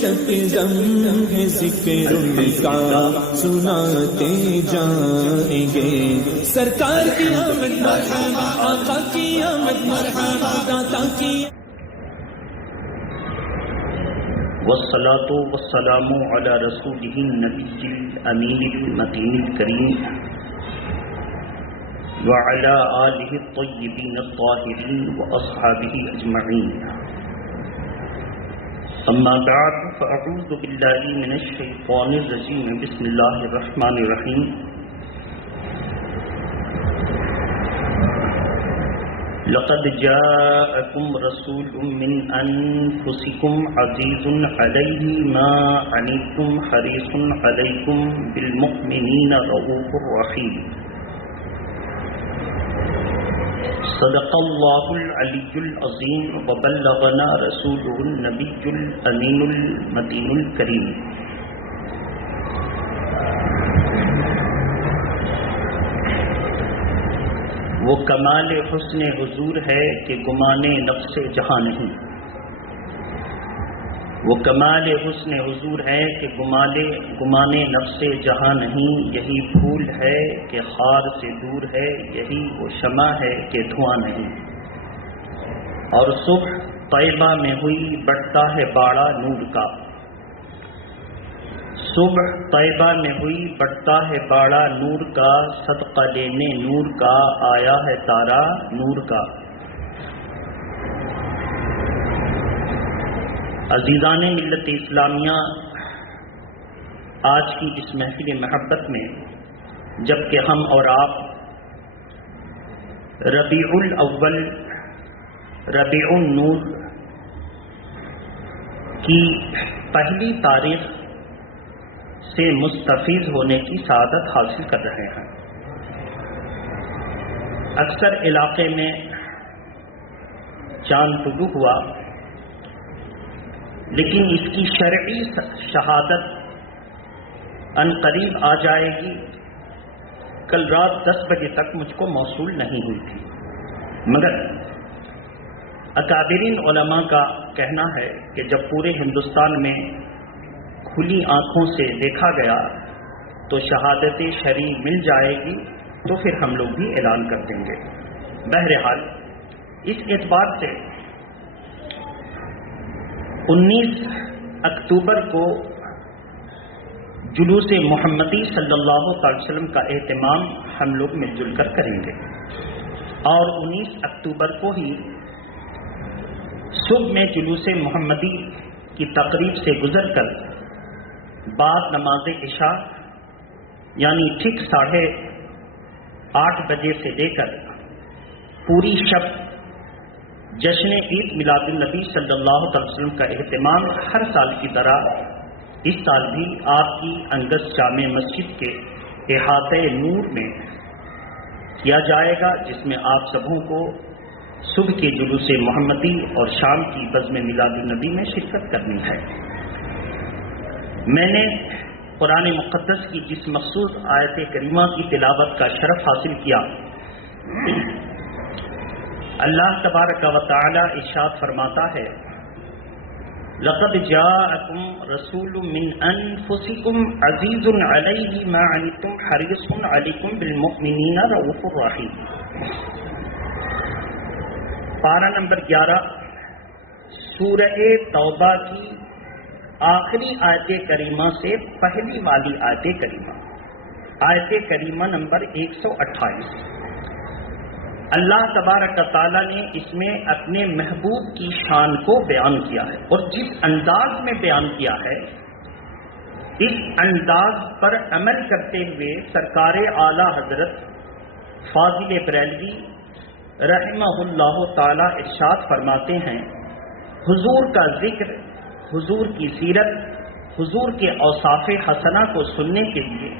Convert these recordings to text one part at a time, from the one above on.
تک زم ہے ذکر ان کا سناتے جائیں گے. سرکار کی آمد مرحبا، آقا کی آمد مرحبا، داتا کی. والصلاة والسلام على رسوله النبي الأمين المتين الكريم وعلى آله الطيبين الطاهرين وأصحابه أجمعين. أما بعد فأعوذ بالله من الشيطان الرجيم. بسم الله الرحمن الرحيم. لقد جاءكم رسول من أنفسكم عزيز عليه ما عنتم حريص عليكم بالمؤمنين رؤوف رحيم. صدق الله العلي العظيم وبلغنا رسوله النبي الأمين المتين الكريم. وہ کمال حسن حضور ہے کہ گمان نفس جہاں نہیں. وہ کمال حسن حضور ہے کہ گمان نفس جہاں نہیں. یہی پھول ہے کہ خار سے دور ہے، یہی وہ شمع ہے کہ دھواں نہیں. اور صبح طیبہ میں ہوئی بڑھتا ہے باڑا نور کا. صبح طیبہ میں ہوئی بڑھتا ہے باڑا نور کا. صدقہ لینے نور کا آیا ہے تارا نور کا. عزیزان ملت اسلامیہ، آج کی اس محفل محبت میں جب کہ ہم اور آپ ربیع الاول، ربیع النور کی پہلی تاریخ سے مستفیض ہونے کی سعادت حاصل کر رہے ہیں. اکثر علاقے میں چاند طلوع ہوا، لیکن اس کی شرعی شہادت ان قریب آ جائے گی. کل رات 10 بجے تک مجھ کو موصول نہیں ہوئی تھی، مگر اکابرین علماء کا کہنا ہے کہ جب پورے ہندوستان میں کھلی آنکھوں سے دیکھا گیا تو شہادت شرعی مل جائے گی تو پھر ہم لوگ بھی اعلان کر دیں گے. بہرحال اس اعتبار سے 19 اکتوبر کو جلوس محمدی صلی اللہ علیہ وسلم کا اہتمام ہم لوگ مل جل کر کریں گے. اور 19 اکتوبر کو ہی صبح میں جلوس محمدی کی تقریب سے گزر کر بعد نماز عشاء یعنی ٹھیک 8:30 بجے سے لے کر پوری شب جشن عید میلاد النبی صلی اللہ علیہ وسلم کا اہتمام ہر سال کی طرح اس سال بھی آپ کی انگس جامع مسجد کے احاطہ نور میں کیا جائے گا، جس میں آپ سبوں کو صبح کے جلوس محمدی اور شام کی بزم میلاد النبی میں شرکت کرنی ہے. میں نے قرآن مقدس کی جس مخصوص آیت کریمہ کی تلاوت کا شرف حاصل کیا، اللہ تبارک و تعالی ارشاد فرماتا ہے: لقد جاءکم رسول من انفسکم عزیز علیہ ما عنتم حریص علیکم بالمؤمنین رؤوف رحیم. پارہ نمبر 11 سورہ توبہ کی آخری آیت کریمہ سے پہلی والی آیت کریمہ، آیت کریمہ نمبر 128. اللہ تبارک تعالیٰ نے اس میں اپنے محبوب کی شان کو بیان کیا ہے، اور جس انداز میں بیان کیا ہے اس انداز پر عمل کرتے ہوئے سرکار اعلیٰ حضرت فاضل بریلوی رحمہ اللہ تعالیٰ ارشاد فرماتے ہیں: حضور کا ذکر، حضور کی سیرت، حضور کے اوصاف حسنہ کو سننے کے لیے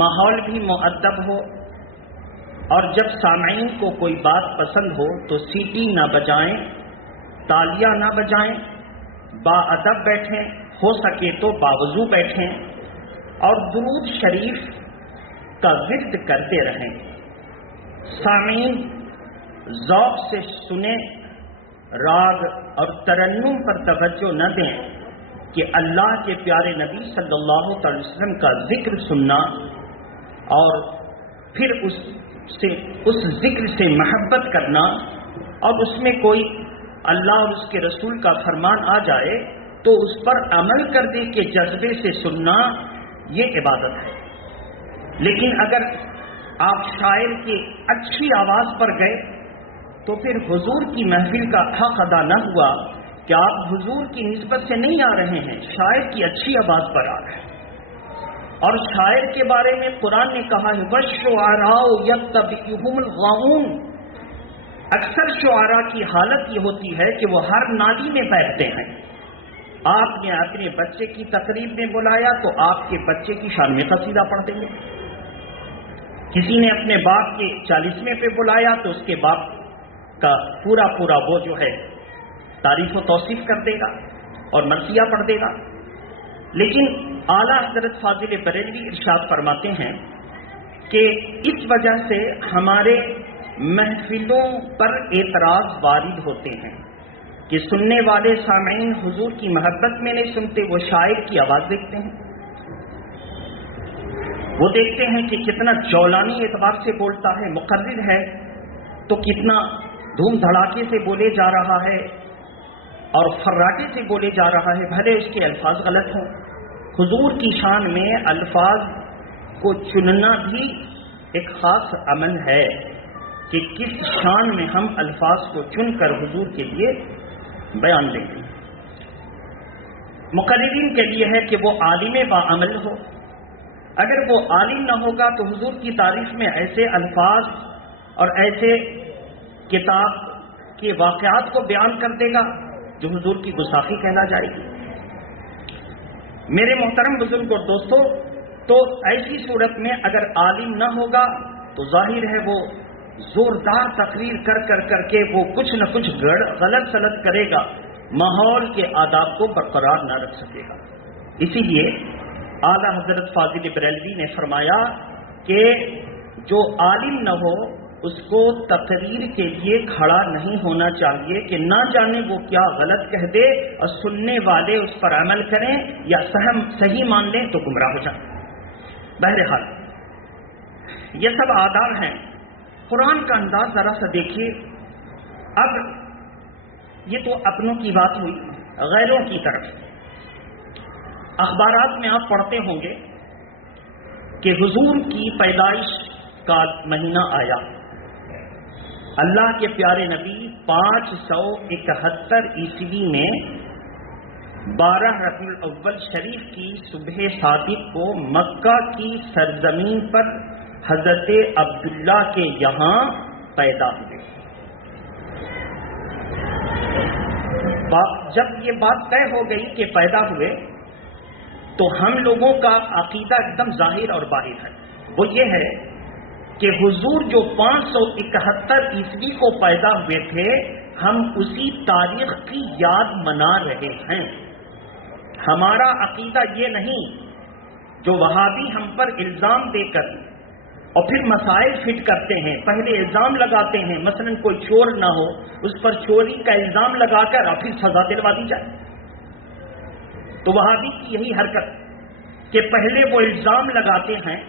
ماحول بھی مؤدب ہو، اور جب سامعین کو کوئی بات پسند ہو تو سیٹی نہ بجائیں، تالیاں نہ بجائیں، باادب بیٹھیں، ہو سکے تو باوضو بیٹھیں اور درود شریف کا ورد کرتے رہیں. سامعین ذوق سے سنیں، راگ اور ترنم پر توجہ نہ دیں، کہ اللہ کے پیارے نبی صلی اللہ علیہ وسلم کا ذکر سننا اور پھر اس ذکر سے محبت کرنا اور اس میں کوئی اللہ اور اس کے رسول کا فرمان آ جائے تو اس پر عمل کرنے کے جذبے سے سننا، یہ عبادت ہے۔ لیکن اگر آپ شاعر کی اچھی آواز پر گئے تو پھر حضور کی محفل کا حق ادا نہ ہوا کہ آپ حضور کی نسبت سے نہیں آ رہے ہیں، شاعر کی اچھی آواز پر آ رہے ہیں۔ اور شاعر کے بارے میں قرآن نے کہا ہے وَالشُّعَرَاءُ يَتَّبِعُهُمُ الْغَاوُونَ، اکثر شعراء کی حالت یہ ہوتی ہے کہ وہ ہر نادی میں بیٹھتے ہیں۔ آپ نے اپنے بچے کی تقریب میں بلایا تو آپ کے بچے کی شان میں قصیدہ پڑھ دیں گے، کسی نے اپنے باپ کے 40ویں پہ بلایا تو اس کے باپ کا پورا وہ جو ہے تعریف و توصیف کر دے گا اور مرثیہ پڑھ دے گا۔ لیکن اعلیٰ حضرت فاضل بریلوی ارشاد فرماتے ہیں کہ اس وجہ سے ہمارے محفلوں پر اعتراض وارد ہوتے ہیں کہ سننے والے سامعین حضور کی محبت میں نہیں سنتے، وہ شاعر کی آواز دیکھتے ہیں، وہ دیکھتے ہیں کہ کتنا جولانی اعتبار سے بولتا ہے، مقرر ہے تو کتنا دھوم دھڑاکے سے بولے جا رہا ہے اور فراٹے سے بولے جا رہا ہے، بھلے اس کے الفاظ غلط ہوں۔ حضور کی شان میں الفاظ کو چننا بھی ایک خاص عمل ہے کہ کس شان میں ہم الفاظ کو چن کر حضور کے لیے بیان دیں گے۔ مقررین کے لیے ہے کہ وہ عالم باعمل ہو، اگر وہ عالم نہ ہوگا تو حضور کی تعریف میں ایسے الفاظ اور ایسے کتاب کے واقعات کو بیان کر دے گا جو حضور کی گستاخی کہلا جائے گی۔ میرے محترم بزرگ اور دوستو، تو ایسی صورت میں اگر عالم نہ ہوگا تو ظاہر ہے وہ زوردار تقریر کر کے وہ کچھ نہ کچھ غلط سلط کرے گا، ماحول کے آداب کو برقرار نہ رکھ سکے گا۔ اسی لیے اعلیٰ حضرت فاضل بریلوی نے فرمایا کہ جو عالم نہ ہو اس کو تقریر کے لیے کھڑا نہیں ہونا چاہیے کہ نہ جانے وہ کیا غلط کہہ دے اور سننے والے اس پر عمل کریں یا صحیح مان لیں تو گمراہ ہو جائیں۔ بہرحال یہ سب آداب ہیں۔ قرآن کا انداز ذرا سا دیکھیے۔ اب یہ تو اپنوں کی بات ہوئی، غیروں کی طرف اخبارات میں آپ پڑھتے ہوں گے کہ حضور کی پیدائش کا مہینہ آیا، اللہ کے پیارے نبی 571 عیسوی میں 12 ربیع الاول شریف کی صبح صادق کو مکہ کی سرزمین پر حضرت عبداللہ کے یہاں پیدا ہوئے۔ جب یہ بات طے ہو گئی کہ پیدا ہوئے تو ہم لوگوں کا عقیدہ ایک دم ظاہر اور باہر ہے، وہ یہ ہے کہ حضور جو 571 عیسوی کو پیدا ہوئے تھے ہم اسی تاریخ کی یاد منا رہے ہیں۔ ہمارا عقیدہ یہ نہیں جو وہابی ہم پر الزام دے کر اور پھر مسائل فٹ کرتے ہیں، پہلے الزام لگاتے ہیں، مثلا کوئی چور نہ ہو اس پر چوری کا الزام لگا کر اور پھر سزا دلوا دی جائے۔ تو وہابی کی یہی حرکت کہ پہلے وہ الزام لگاتے ہیں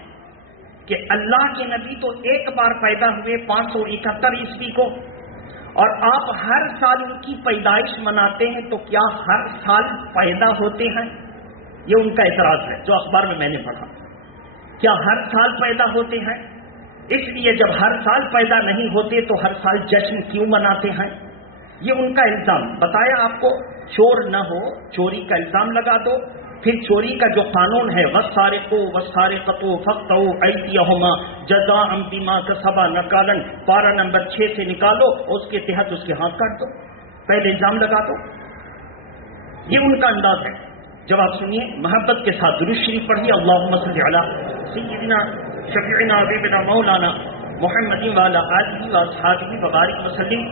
کہ اللہ کے نبی تو ایک بار پیدا ہوئے 571 عیسوی کو اور آپ ہر سال ان کی پیدائش مناتے ہیں، تو کیا ہر سال پیدا ہوتے ہیں؟ یہ ان کا اعتراض ہے جو اخبار میں نے پڑھا۔ کیا ہر سال پیدا ہوتے ہیں؟ اس لیے جب ہر سال پیدا نہیں ہوتے تو ہر سال جشن کیوں مناتے ہیں؟ یہ ان کا الزام بتایا آپ کو۔ چور نہ ہو، چوری کا الزام لگا دو، پھر چوری کا جو قانون ہے وَالسَّارِقُ وَالسَّارِقَةُ فَاقْطَعُوا أَيْدِيَهُمَا جَزَاءً بِمَا كَسَبَا نَكَالًا، پارہ نمبر 6 سے نکالو، اس کے تحت اس کے ہاتھ کاٹ دو، پہلے الزام لگا دو۔ یہ ان کا انداز ہے۔ جب آپ سنیے محبت کے ساتھ درود شریف پڑھیے، اللہم صلی علی سیدنا شفیعنا حبیبنا مولانا محمد وعلی آلہ واصحابہ وبارک وسلم،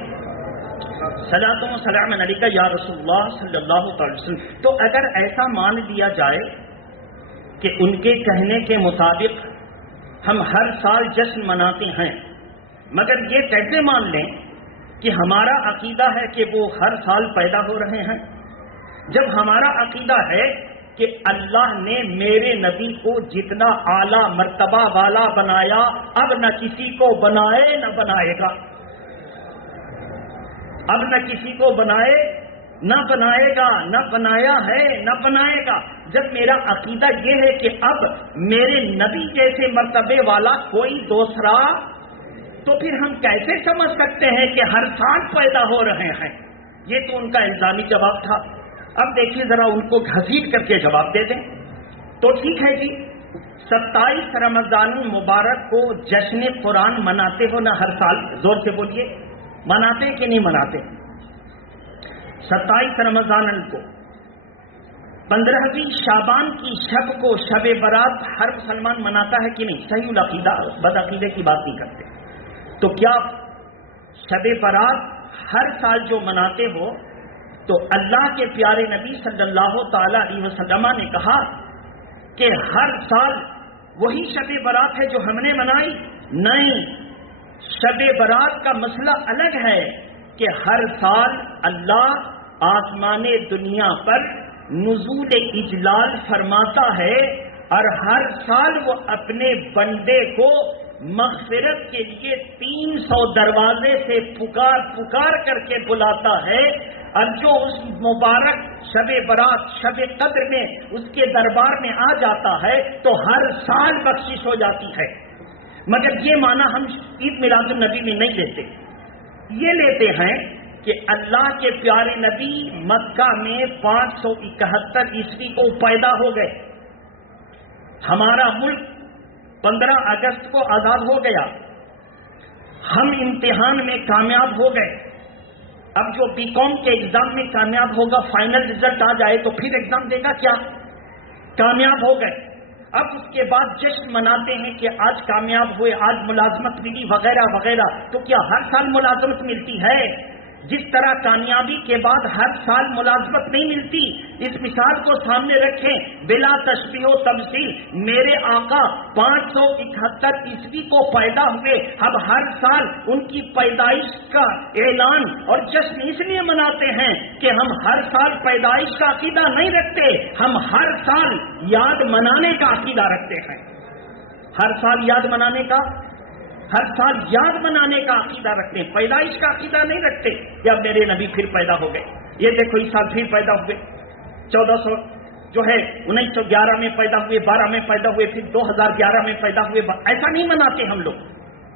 صلاۃ و سلام علیکہ یا رسول اللہ صلی اللہ علیہ وسلم۔ تو اگر ایسا مان لیا جائے کہ ان کے کہنے کے مطابق ہم ہر سال جشن مناتے ہیں، مگر یہ کیسے مان لیں کہ ہمارا عقیدہ ہے کہ وہ ہر سال پیدا ہو رہے ہیں؟ جب ہمارا عقیدہ ہے کہ اللہ نے میرے نبی کو جتنا اعلیٰ مرتبہ والا بنایا اب نہ کسی کو بنائے نہ بنائے گا، اب نہ کسی کو بنائے نہ بنائے گا، نہ بنایا ہے نہ بنائے گا، جب میرا عقیدہ یہ ہے کہ اب میرے نبی جیسے مرتبے والا کوئی دوسرا، تو پھر ہم کیسے سمجھ سکتے ہیں کہ ہر سال پیدا ہو رہے ہیں؟ یہ تو ان کا الزامی جواب تھا۔ اب دیکھیے ذرا ان کو گھسیٹ کر کے جواب دے دیں تو ٹھیک ہے جی، 27 رمضان المبارک کو جشن قرآن مناتے ہو نا ہر سال؟ زور سے بولیے، مناتے کہ نہیں مناتے؟ 27 رمضان کو 15ویں شعبان کی شب کو شب برات ہر مسلمان مناتا ہے کہ نہیں؟ صحیح العقیدہ بدعقیدے کی بات نہیں کرتے۔ تو کیا شب برات ہر سال جو مناتے ہو تو اللہ کے پیارے نبی صلی اللہ تعالی علیہ وسلم نے کہا کہ ہر سال وہی شب برات ہے جو ہم نے منائی؟ نہیں، شب برات کا مسئلہ الگ ہے کہ ہر سال اللہ آسمان دنیا پر نزول اجلال فرماتا ہے اور ہر سال وہ اپنے بندے کو مغفرت کے لیے 300 دروازے سے پکار کر کے بلاتا ہے، اور جو اس مبارک شب برات شب قدر میں اس کے دربار میں آ جاتا ہے تو ہر سال بخشش ہو جاتی ہے۔ مگر یہ معنی ہم عید میلاد النبی میں نہیں لیتے، یہ لیتے ہیں کہ اللہ کے پیارے نبی مکہ میں 571 عیسوی کو پیدا ہو گئے، ہمارا ملک 15 اگست کو آزاد ہو گیا، ہم امتحان میں کامیاب ہو گئے۔ اب جو بی کام کے ایگزام میں کامیاب ہوگا، فائنل رزلٹ آ جائے تو پھر ایگزام دے گا کیا؟ کامیاب ہو گئے۔ اب اس کے بعد جشن مناتے ہیں کہ آج کامیاب ہوئے، آج ملازمت ملی وغیرہ وغیرہ۔ تو کیا ہر سال ملازمت ملتی ہے؟ جس طرح کامیابی کے بعد ہر سال ملازمت نہیں ملتی، اس مثال کو سامنے رکھیں بلا تشبیہ و تمثیل۔ میرے آقا 571 عیسوی کو پیدا ہوئے، اب ہر سال ان کی پیدائش کا اعلان اور جشن اس لیے مناتے ہیں کہ ہم ہر سال پیدائش کا عقیدہ نہیں رکھتے، ہم ہر سال یاد منانے کا عقیدہ رکھتے ہیں۔ ہر سال یاد منانے کا، ہر سال یاد منانے کا عقیدہ رکھتے ہیں، پیدائش کا عقیدہ نہیں رکھتے کہ اب میرے نبی پھر پیدا ہو گئے، یہ دیکھو اس سال پھر پیدا ہوئے، 1400 جو ہے 1911 میں پیدا ہوئے، 12 میں پیدا ہوئے، پھر 2011 میں پیدا ہوئے۔ ایسا نہیں مناتے ہم لوگ،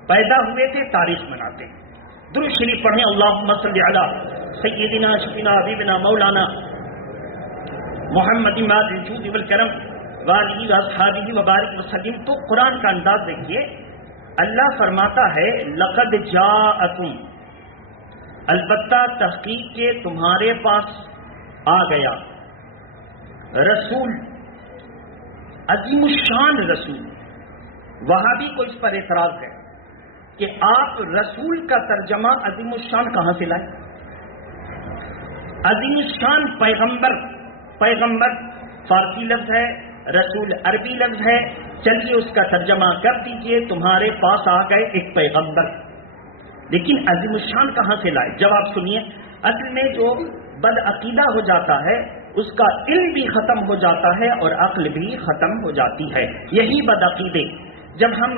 پیدا ہوئے تھے تاریخ مناتے ہیں۔ درود شریف پڑھیں، اللہم صلی علی سیدنا شفینا حبیبنا مولانا محمد ماض الجود والکرم وآلہ واصحابہ وبارک وسلم۔ تو قرآن کا انداز دیکھیے، اللہ فرماتا ہے لقد جاءکم، البتہ تحقیق کے تمہارے پاس آ گیا، رسول، عظیم الشان رسول۔ وہابی کو اس پر اعتراض ہے کہ آپ رسول کا ترجمہ عظیم الشان کہاں سے لائے؟ عظیم الشان پیغمبر، پیغمبر فارسی لفظ ہے، رسول عربی لفظ ہے، چلیے اس کا ترجمہ کر دیجئے، تمہارے پاس آ گئے ایک پیغمبر۔ لیکن عظیم الشان کہاں سے لائے؟ جواب سنیے، اصل میں جو بدعقیدہ ہو جاتا ہے اس کا علم بھی ختم ہو جاتا ہے اور عقل بھی ختم ہو جاتی ہے، یہی بدعقیدے۔ جب ہم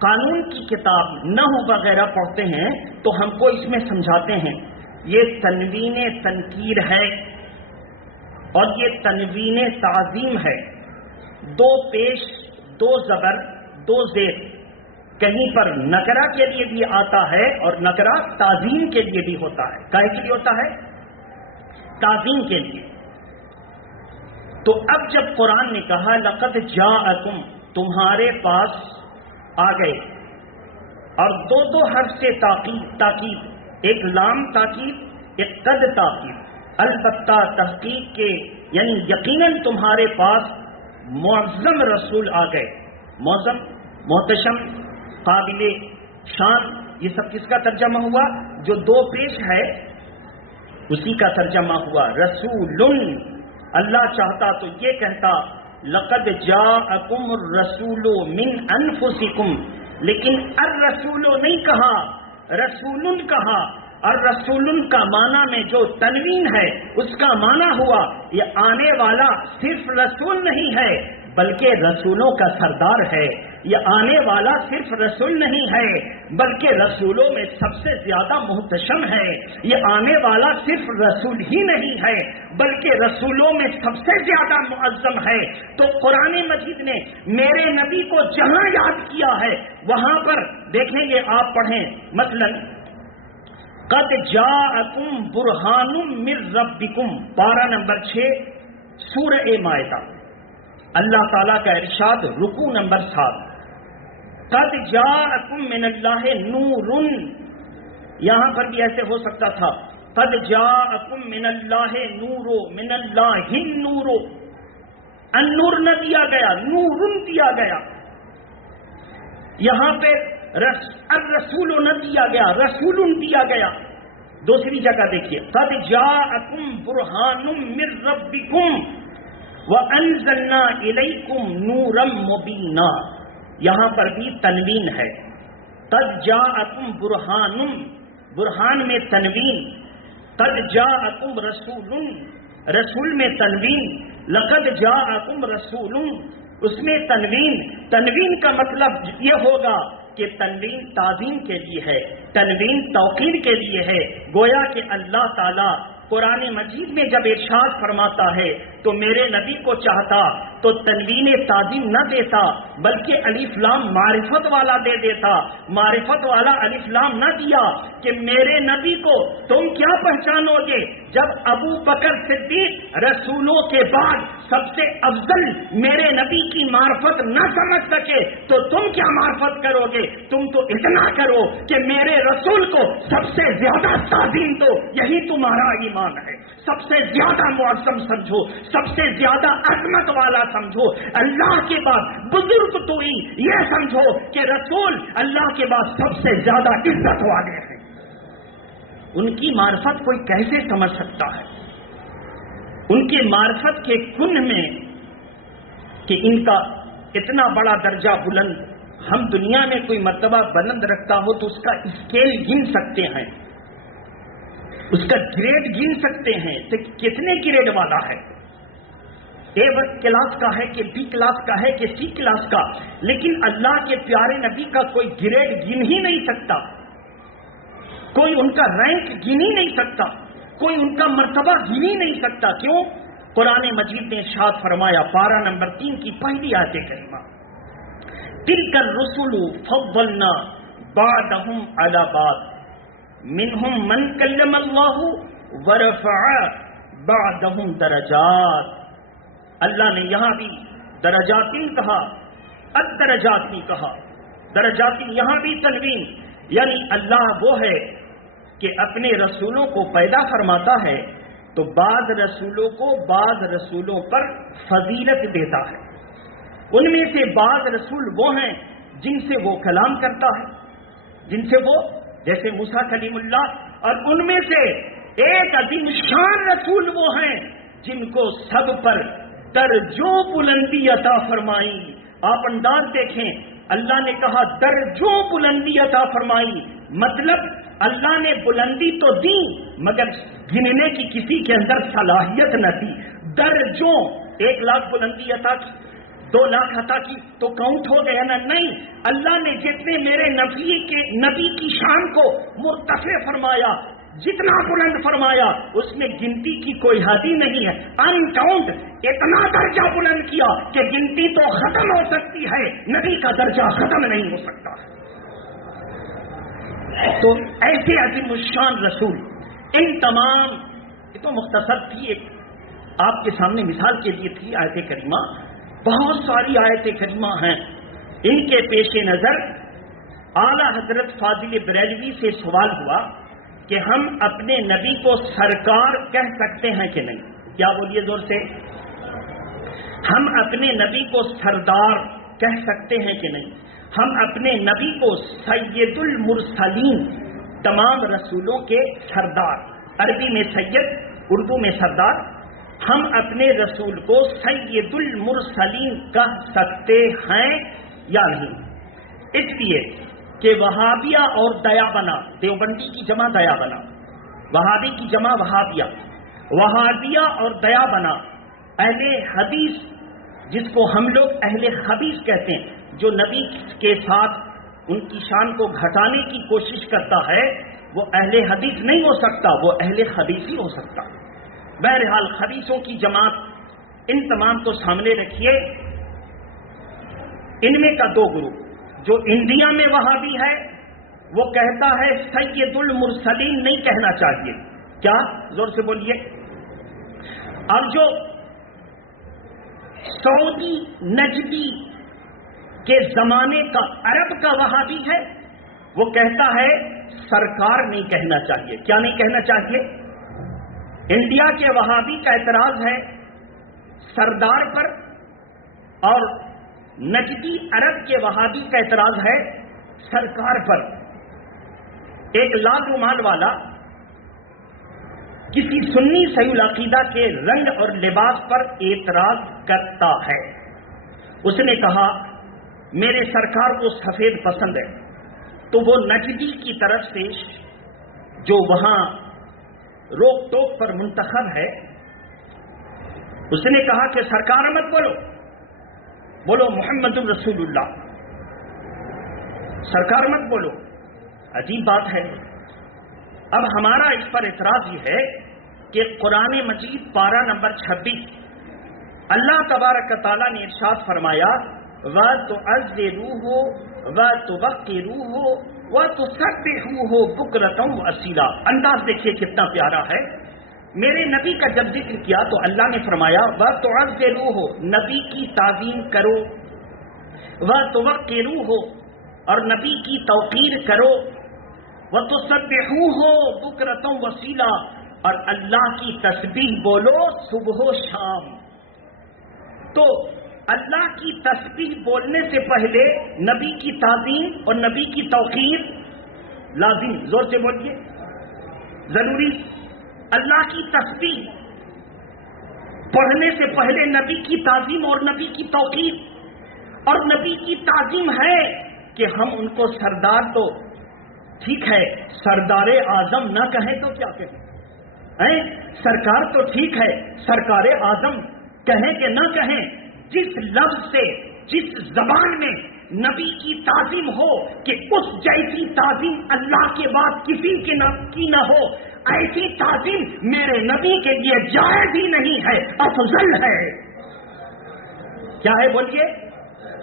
قانون کی کتاب نحو وغیرہ پڑھتے ہیں تو ہم کو اس میں سمجھاتے ہیں یہ تنوین تنکیر ہے اور یہ تنوین تعظیم ہے، 2 پیش 2 زبر 2 زیر، کہیں پر نکرہ کے لیے بھی آتا ہے اور نکرہ تعظیم کے لیے بھی ہوتا ہے۔ کاہے کے لیے ہوتا ہے؟ تعظیم کے لیے۔ تو اب جب قرآن نے کہا لقد جاءکم، تمہارے پاس آ گئے، اور 2 حرف سے تاکید، ایک لام تاکید، ایک قد تاکید، البتہ تحقیق کے یعنی یقیناً تمہارے پاس معظم رسول آ گئے۔ معظم، محتشم، قابل شان، یہ سب کس کا ترجمہ ہوا؟ جو 2 پیش ہے اسی کا ترجمہ ہوا رسول۔ اللہ چاہتا تو یہ کہتا لقد جاءکم الرسول من انفسکم، لیکن الرسول نہیں کہا، رسول کہا، اور رسول کا معنی میں جو تنوین ہے اس کا معنی ہوا یہ آنے والا صرف رسول نہیں ہے بلکہ رسولوں کا سردار ہے. یہ آنے والا صرف رسول نہیں ہے بلکہ رسولوں میں سب سے زیادہ محتشم ہے. یہ آنے والا صرف رسول ہی نہیں ہے بلکہ رسولوں میں سب سے زیادہ معظم ہے. تو قرآن مجید نے میرے نبی کو جہاں یاد کیا ہے وہاں پر دیکھیں گے آپ پڑھیں مثلا قد جاءکم برہان من ربکم پارہ نمبر 6 سورہ مائدہ. اللہ تعالیٰ کا ارشاد رکوع نمبر 7 قد جاءکم من اللہ نور. یہاں پر بھی ایسے ہو سکتا تھا قد جاءکم من اللہ نور من اللہ نور. النور نہ دیا گیا نور دیا گیا. یہاں پہ الرسول نہ دیا گیا رسول دیا گیا. دوسری جگہ دیکھیے قد جاءکم برہان من ربکم وانزلنا الیکم نورا مبینا. یہاں پر بھی تنوین ہے. قد جاءکم برہان برہان میں تنوین. قد جاءکم رسول رسول میں تنوین. لقد جاءکم رسول اس میں تنوین. تنوین کا مطلب یہ ہوگا کہ تنوین تعظیم کے لیے ہے تنوین توقیر کے لیے ہے. گویا کہ اللہ تعالی قرآن مجید میں جب ارشاد فرماتا ہے تو میرے نبی کو چاہتا تو تنوین تعظیم نہ دیتا بلکہ الف لام معرفت والا دے دیتا. معرفت والا الف لام نہ دیا کہ میرے نبی کو تم کیا پہچانو گے جب ابو بکر صدیق رسولوں کے بعد سب سے افضل میرے نبی کی معرفت نہ سمجھ سکے تو تم کیا معرفت کرو گے. تم تو اتنا کرو کہ میرے رسول کو سب سے زیادہ تعظیم دو. یہی تمہارا ایمان ہے. سب سے زیادہ معظم سمجھو سب سے زیادہ عظمت والا سمجھو. اللہ کے بعد بزرگ تو ہی یہ سمجھو کہ رسول اللہ کے بعد سب سے زیادہ عزت والے ہیں. ان کی معرفت کوئی کیسے سمجھ سکتا ہے. ان کی معرفت کے کن میں کہ ان کا اتنا بڑا درجہ بلند ہم دنیا میں کوئی مرتبہ بلند رکھتا ہو تو اس کا اسکیل گن سکتے ہیں اس کا گریڈ گن سکتے ہیں تو کتنے گریڈ والا ہے. اے کلاس کا ہے کہ بی کلاس کا ہے کہ سی کلاس کا. لیکن اللہ کے پیارے نبی کا کوئی گریڈ گن ہی نہیں سکتا. کوئی ان کا رینک گن ہی نہیں سکتا. کوئی ان کا مرتبہ گن ہی نہیں سکتا. کیوں؟ قرآن مجید نے ارشاد فرمایا پارہ نمبر 3 کی پہلی آیت کریمہ تلک الرسل فضلنا بعضهم علی بعض منهم من کلم اللہ ورفع بعضهم درجات. اللہ نے یہاں بھی درجاتین کہا الدرجاتین کہا. درجاتین یہاں بھی تنوین یعنی اللہ وہ ہے کہ اپنے رسولوں کو پیدا فرماتا ہے تو بعض رسولوں کو بعض رسولوں پر فضیلت دیتا ہے. ان میں سے بعض رسول وہ ہیں جن سے وہ کلام کرتا ہے جن سے وہ جیسے موسیٰ کلیم اللہ اور ان میں سے ایک عظیم شان رسول وہ ہیں جن کو سب پر درجوں بلندی عطا فرمائی. آپ انداز دیکھیں اللہ نے کہا درجوں بلندی عطا فرمائی. مطلب اللہ نے بلندی تو دی مگر گننے کی کسی کے اندر صلاحیت نہ دی. درجوں 1 لاکھ بلندی عطا کی 2 لاکھ عطا کی تو کاؤنٹ ہو گیا نا. نہیں اللہ نے جتنے میرے نبی کی شان کو مرتفع فرمایا جتنا بلند فرمایا اس میں گنتی کی کوئی حد ہی نہیں ہے. ان کاؤنٹ اتنا درجہ بلند کیا کہ گنتی تو ختم ہو سکتی ہے نبی کا درجہ ختم نہیں ہو سکتا. تو ایسے عظیم الشان رسول ان تمام یہ تو مختصر تھی ایک آپ کے سامنے مثال کے لیے تھی آیت کریمہ. بہت ساری آیت کریمہ ہیں. ان کے پیش نظر اعلیٰ حضرت فاضل بریلوی سے سوال ہوا کہ ہم اپنے نبی کو سرکار کہہ سکتے ہیں کہ نہیں. کیا بولیے زور سے. ہم اپنے نبی کو سردار کہہ سکتے ہیں کہ نہیں. ہم اپنے نبی کو سید المرسلین تمام رسولوں کے سردار عربی میں سید اردو میں سردار ہم اپنے رسول کو سید المرسلین کہہ سکتے ہیں یا نہیں. اس لیے کہ وہابیہ اور دیا بنا دیوبندی کی جمع دیا بنا وہابی کی جمع وہابیہ، وہابیہ اور دیا بنا اہل حدیث، جس کو ہم لوگ اہل خبیث کہتے ہیں، جو نبی کے ساتھ ان کی شان کو گھٹانے کی کوشش کرتا ہے، وہ اہل حدیث نہیں ہو سکتا، وہ اہل خبیث ہی ہو سکتا۔ بہرحال خبیثوں کی جماعت، ان تمام کو سامنے رکھیے۔ ان میں کا دو گروپ، جو انڈیا میں وہابی ہے وہ کہتا ہے سید المرسلین نہیں کہنا چاہیے، کیا؟ زور سے بولیے۔ اور جو سعودی نجدی کے زمانے کا عرب کا وہابی ہے وہ کہتا ہے سرکار نہیں کہنا چاہیے، کیا نہیں کہنا چاہیے؟ انڈیا کے وہابی کا اعتراض ہے سردار پر، اور نجدی عرب کے وہابی کا اعتراض ہے سرکار پر۔ ایک لال رومال والا کسی سنی صحیح العقیدہ کے رنگ اور لباس پر اعتراض کرتا ہے۔ اس نے کہا میرے سرکار کو سفید پسند ہے، تو وہ نجدی کی طرف سے جو وہاں روک ٹوک پر منتخب ہے، اس نے کہا کہ سرکار مت بولو، بولو محمد رسول اللہ، سرکار مت بولو۔ عجیب بات ہے۔ اب ہمارا اس پر اعتراض یہ ہے کہ قرآن مجید پارہ نمبر 26 اللہ تبارک تعالیٰ نے ارشاد فرمایا وَتُعَزِّرُوهُ وَتُوَقِّرُوهُ وَتُسَبِّحُوهُ بُكْرَةً وَأَصِيلًا۔ انداز دیکھیے کتنا پیارا ہے۔ میرے نبی کا جب ذکر کیا تو اللہ نے فرمایا وَتُعَزِّرُوهُ، نبی کی تعظیم کرو، وَتُوَقِّرُوهُ، اور نبی کی توقیر کرو، وَتُسَبِّحُوهُ بُكْرَةً وَأَصِيلًا، اور اللہ کی تسبیح بولو صبح و شام۔ تو اللہ کی تسبیح بولنے سے پہلے نبی کی تعظیم اور نبی کی توقیر لازم، زور سے بولیے، ضروری۔ اللہ کی تسبیح پڑھنے سے پہلے نبی کی تعظیم اور نبی کی توقیر، اور نبی کی تعظیم ہے کہ ہم ان کو سردار، تو ٹھیک ہے سردار اعظم نہ کہیں تو کیا کہیں؟ سرکار تو ٹھیک ہے، سرکار اعظم کہیں کہ نہ کہیں، جس لفظ سے جس زبان میں نبی کی تعظیم ہو کہ اس جیسی تعظیم اللہ کے بعد کسی کی نہ ہو، ایسی تعظیم میرے نبی کے لیے جائز ہی نہیں ہے، افضل ہے۔ کیا ہے بولیے؟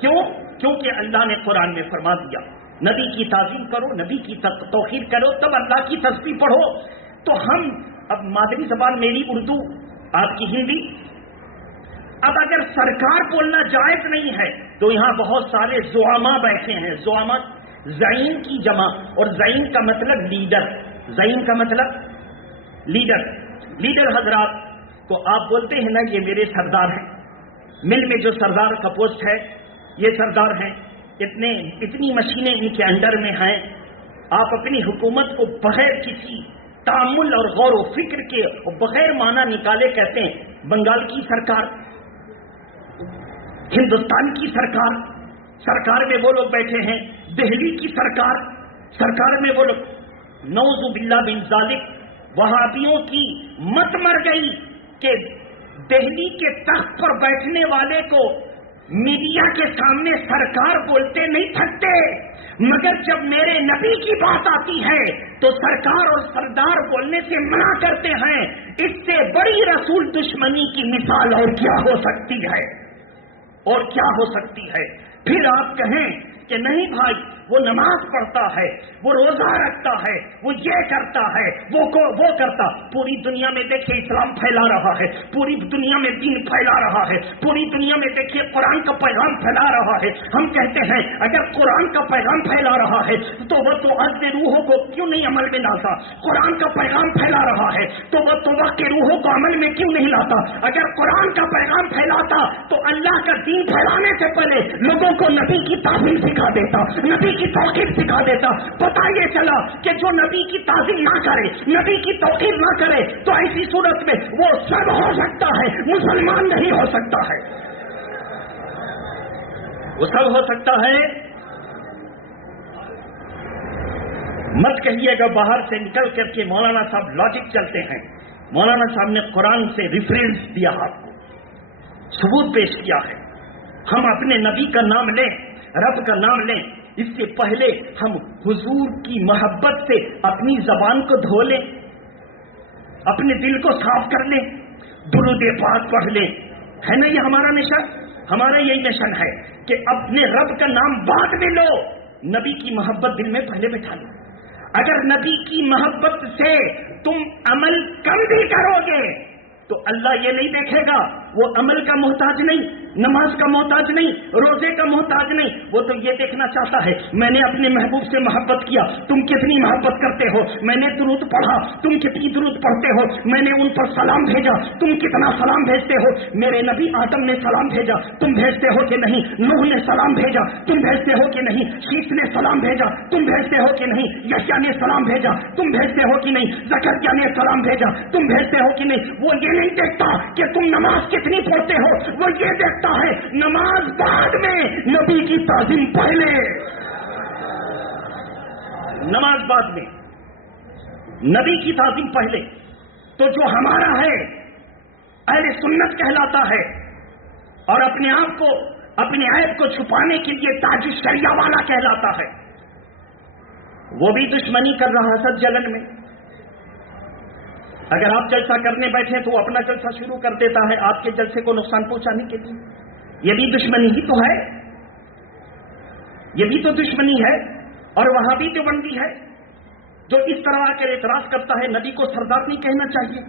کیوں؟ کیونکہ اللہ نے قرآن میں فرما دیا نبی کی تعظیم کرو، نبی کی توقیر کرو، تب اللہ کی تسبیح پڑھو۔ تو ہم اب مادری زبان میری اردو، آپ کی ہندی، اب اگر سرکار بولنا جائز نہیں ہے تو یہاں بہت سارے زعما بیٹھے ہیں، زعما زعیم کی جمع، اور زعیم کا مطلب لیڈر، زعیم کا مطلب لیڈر۔ لیڈر حضرات کو آپ بولتے ہیں نا یہ میرے سردار ہیں، مل میں جو سردار کا پوسٹ ہے یہ سردار ہیں، اتنی مشینیں ان کے انڈر میں ہیں، آپ اپنی حکومت کو بغیر کسی تامل اور غور و فکر کے اور بغیر معنی نکالے کہتے ہیں بنگال کی سرکار، ہندوستان کی سرکار، سرکار میں وہ لوگ بیٹھے ہیں، دہلی کی سرکار، سرکار میں وہ لوگ، نعوذ باللہ من ذالک۔ وہابیوں کی مت مر گئی کہ دہلی کے تخت پر بیٹھنے والے کو میڈیا کے سامنے سرکار بولتے نہیں تھکتے، مگر جب میرے نبی کی بات آتی ہے تو سرکار اور سردار بولنے سے منع کرتے ہیں۔ اس سے بڑی رسول دشمنی کی مثال اور کیا ہو سکتی ہے؟ اور کیا ہو سکتی ہے؟ پھر آپ کہیں کہ نہیں بھائی وہ نماز پڑھتا ہے، وہ روزہ رکھتا ہے، وہ یہ کرتا ہے، وہ کرتا۔ پوری دنیا میں دیکھیے اسلام پھیلا رہا ہے، پوری دنیا میں دین پھیلا رہا ہے، پوری دنیا میں دیکھیے قرآن کا پیغام پھیلا رہا ہے۔ ہم کہتے ہیں اگر قرآن کا پیغام پھیلا رہا ہے تو وہ توعد روحوں کو کیوں نہیں عمل میں لاتا؟ قرآن کا پیغام پھیلا رہا ہے تو وہ توبہ کے روحوں کو عمل میں کیوں نہیں لاتا؟ اگر قرآن کا پیغام پھیلاتا تو اللہ کا دین پھیلانے سے پہلے لوگوں کو نبی کی تعظیم سکھا دیتا، نبی کی توقیر سکھا دیتا۔ پتہ یہ چلا کہ جو نبی کی تعظیم نہ کرے، نبی کی توقیر نہ کرے تو ایسی صورت میں وہ سب ہو سکتا ہے، مسلمان نہیں ہو سکتا ہے، وہ سب ہو سکتا ہے۔ مت کہیے گا باہر سے نکل کر کے مولانا صاحب لاجک چلتے ہیں. مولانا صاحب نے قرآن سے ریفرنس دیا آپ کو, ثبوت پیش کیا ہے. ہم اپنے نبی کا نام لیں, رب کا نام لیں, اس سے پہلے ہم حضور کی محبت سے اپنی زبان کو دھو لیں, اپنے دل کو صاف کر لیں, درود پاک پڑھ لیں. ہے نا یہ ہمارا مشن؟ ہمارا یہی مشن ہے کہ اپنے رب کا نام بعد میں لو, نبی کی محبت دل میں پہلے بٹھا لو. اگر نبی کی محبت سے تم عمل کم بھی کرو گے تو اللہ یہ نہیں دیکھے گا, وہ عمل کا محتاج نہیں, نماز کا محتاج نہیں, روزے کا محتاج نہیں. وہ تو یہ دیکھنا چاہتا ہے میں نے اپنے محبوب سے محبت کیا, تم کتنی محبت کرتے ہو. میں نے درود پڑھا, تم کتنی درود پڑھتے ہو. میں نے ان پر سلام بھیجا, تم کتنا سلام بھیجتے ہو. میرے نبی آدم نے سلام بھیجا, تم بھیجتے ہو کہ نہیں. نوح نے سلام بھیجا, تم بھیجتے ہو کہ نہیں. شیش نے سلام بھیجا, تم بھیجتے ہو کہ نہیں. یحییٰ نے سلام بھیجا, تم بھیجتے ہو کہ نہیں. زکریا نے سلام بھیجا, تم بھیجتے ہو کہ نہیں. وہ یہ نہیں دیکھتا کہ تم نماز کتنی پڑھتے ہو, وہ یہ دیکھتا ہے نماز بعد میں, نبی کی تعظیم پہلے. نماز بعد میں, نبی کی تعظیم پہلے. تو جو ہمارا ہے اہل سنت کہلاتا ہے اور اپنے آپ کو, اپنے عیب کو چھپانے کے لیے تاج الشریعہ والا کہلاتا ہے, وہ بھی دشمنی کر رہا ہے جلن میں. اگر آپ جلسہ کرنے بیٹھے تو وہ اپنا جلسہ شروع کر دیتا ہے آپ کے جلسے کو نقصان پہنچانے کے لیے. یہ بھی دشمنی ہی تو ہے, یہ بھی تو دشمنی ہے. اور وہاں بھی دیوبندی ہے جو اس طرح آ کر اعتراض کرتا ہے نبی کو سردار نہیں کہنا چاہیے,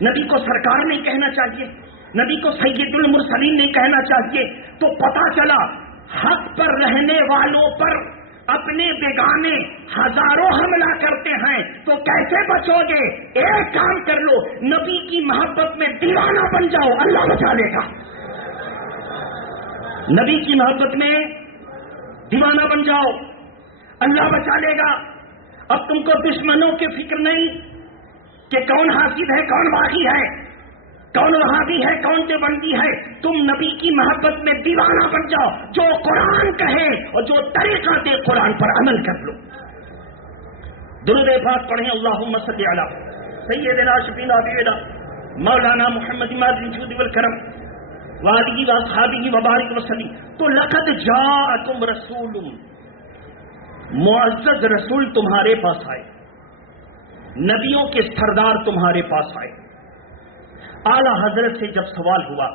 نبی کو سرکار نہیں کہنا چاہیے, نبی کو سید المرسلین نہیں کہنا چاہیے. تو پتا چلا حق پر رہنے والوں پر اپنے بیگانے ہزاروں حملہ کرتے ہیں, تو کیسے بچو گے؟ ایک کام کر لو, نبی کی محبت میں دیوانہ بن جاؤ, اللہ بچا لے گا. نبی کی محبت میں دیوانہ بن جاؤ, اللہ بچا لے گا. اب تم کو دشمنوں کی فکر نہیں کہ کون حاسد ہے, کون باغی ہے, کون وہابی ہے, کون دیوبندی ہے. تم نبی کی محبت میں دیوانہ بن جاؤ, جو قرآن کہے اور جو طریقہ دے قرآن پر عمل کر لو. درود پاک پڑھیں, اللہم صلی علی سیدنا شفیعنا حبیبنا مولانا محمد ماضی الجود والکرم وآلہ واصحابہ وبارک وسلم. تو لقد جاءکم رسول, معزز رسول تمہارے پاس آئے, نبیوں کے سردار تمہارے پاس آئے. اعلی حضرت سے جب سوال ہوا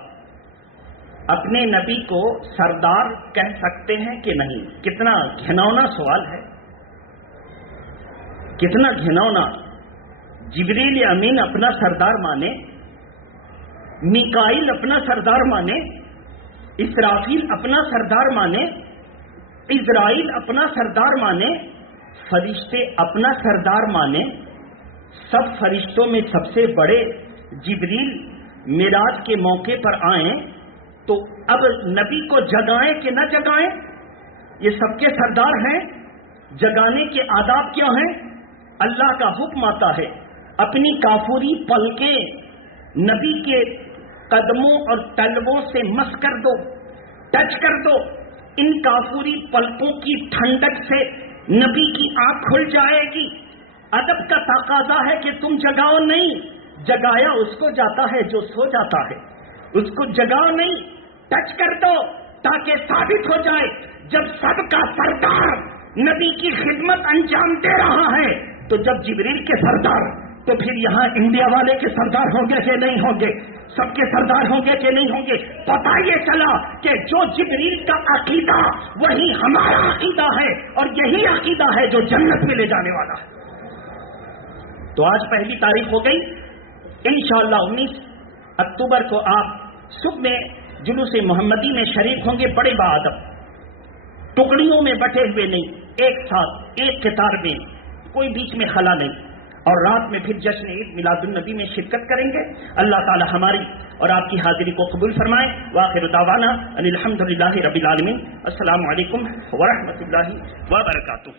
اپنے نبی کو سردار کہہ سکتے ہیں کہ نہیں, کتنا گھنونا سوال ہے, کتنا گھنونا. جبریل امین اپنا سردار مانے, میکائیل اپنا سردار مانے, اسرافیل اپنا سردار مانے, اسرائیل اپنا سردار مانے, فرشتے اپنا سردار مانے. سب فرشتوں میں سب سے بڑے جبریل معراج کے موقع پر آئیں تو اب نبی کو جگائیں کہ نہ جگائیں؟ یہ سب کے سردار ہیں, جگانے کے آداب کیا ہیں؟ اللہ کا حکم آتا ہے اپنی کافوری پلکیں نبی کے قدموں اور تلووں سے مس کر دو, ٹچ کر دو. ان کافوری پلکوں کی ٹھنڈک سے نبی کی آنکھ کھل جائے گی. ادب کا تقاضا ہے کہ تم جگاؤ نہیں, جگایا اس کو جاتا ہے جو سو جاتا ہے, اس کو جگاؤ نہیں, ٹچ کر دو تاکہ ثابت ہو جائے جب سب کا سردار نبی کی خدمت انجام دے رہا ہے. تو جب جبریل کے سردار, تو پھر یہاں انڈیا والے کے سردار ہوں گے کہ نہیں ہوں گے, سب کے سردار ہوں گے کہ نہیں ہوں گے. پتہ یہ چلا کہ جو جبریل کا عقیدہ وہی ہمارا عقیدہ ہے, اور یہی عقیدہ ہے جو جنت میں لے جانے والا ہے. تو آج پہلی تاریخ ہو گئی, انشاءاللہ 19 اکتوبر کو آپ صبح میں جلوس محمدی میں شریک ہوں گے, بڑے باادب, ٹکڑیوں میں بٹے ہوئے نہیں, ایک ساتھ ایک قطار میں, کوئی بیچ میں خلا نہیں. اور رات میں پھر جشن عید میلاد النبی میں شرکت کریں گے. اللہ تعالی ہماری اور آپ کی حاضری کو قبول فرمائے. وآخر دعوانا ان الحمدللہ رب العالمین. السلام علیکم ورحمۃ اللہ وبرکاتہ.